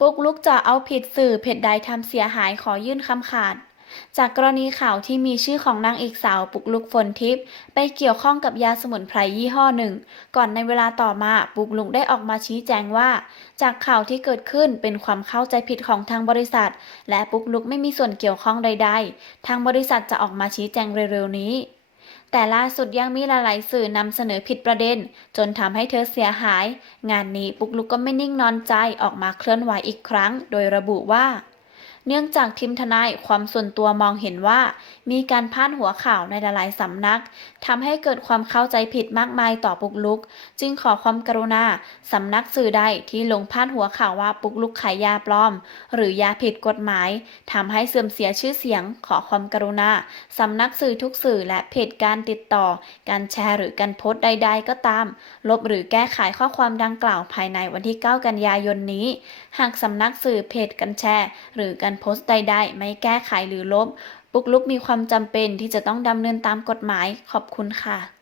ปุกลุกจะเอาผิดสื่อเพจใดทำเสียหายขอยื่นคำขาด จากกรณีข่าวที่มีชื่อของนางเอกสาวปุกลุกฝนทิพย์ไปเกี่ยวข้องกับยาสมุนไพรยี่ห้อหนึ่ง ก่อนในเวลาต่อมาปุกลุกได้ออกมาชี้แจงว่า จากข่าวที่เกิดขึ้นเป็นความเข้าใจผิดของทางบริษัท และปุกลุกไม่มีส่วนเกี่ยวข้องใด ๆ ทางบริษัทจะออกมาชี้แจงเร็วๆนี้ แต่ล่าสุดยังมีหลายๆสื่อนำเสนอผิดประเด็น จนทำให้เธอเสียหาย งานนี้ปุกลุกก็ไม่นิ่งนอนใจออกมาเคลื่อนไหวอีกครั้ง โดยระบุว่า เนื่องจากทีมทนายความส่วนตัวมองเห็นว่า มีการพาดหัวข่าวในหลายๆสำนักทำให้เกิดความเข้าใจผิดมากมายต่อปุกลุก จึงขอความกรุณาสำนักสื่อใดที่ลงพาดหัวข่าวว่าปุกลุกขายยาปลอม หรือยาผิดกฎหมายทำให้เสื่อมเสียชื่อเสียง ขอความกรุณาสำนักสื่อทุกสื่อและเพจการติดต่อ การแชร์หรือการโพสต์ใด ๆ ก็ตาม ลบหรือแก้ไขข้อความดังกล่าวภายในวันที่ 9 กันยายนนี้ หากสำนักสื่อเพจกันแชร์ หรือการการโพสต์ใดๆ ไม่แก้ไขหรือลบ ปุกลุกมีความจำเป็นที่จะต้องดำเนินตามกฎหมาย ขอบคุณค่ะ